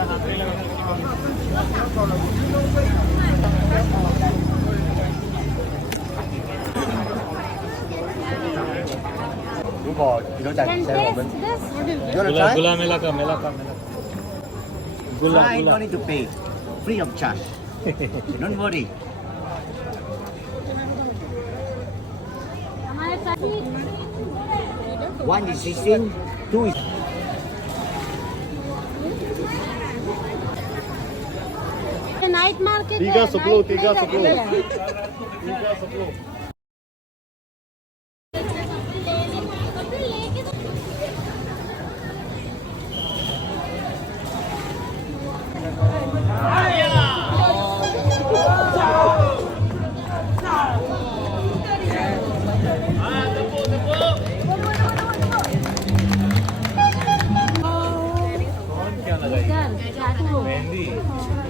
Gula Melaka, Melaka. Gula, Try, gula. no need to pay. Free of charge. Don't worry. One is 16, two is... Knight market Tiga sepuluh, tiga night sepuluh. market. Tiga 10. कौन क्या लगाई? जादू। मेहंदी।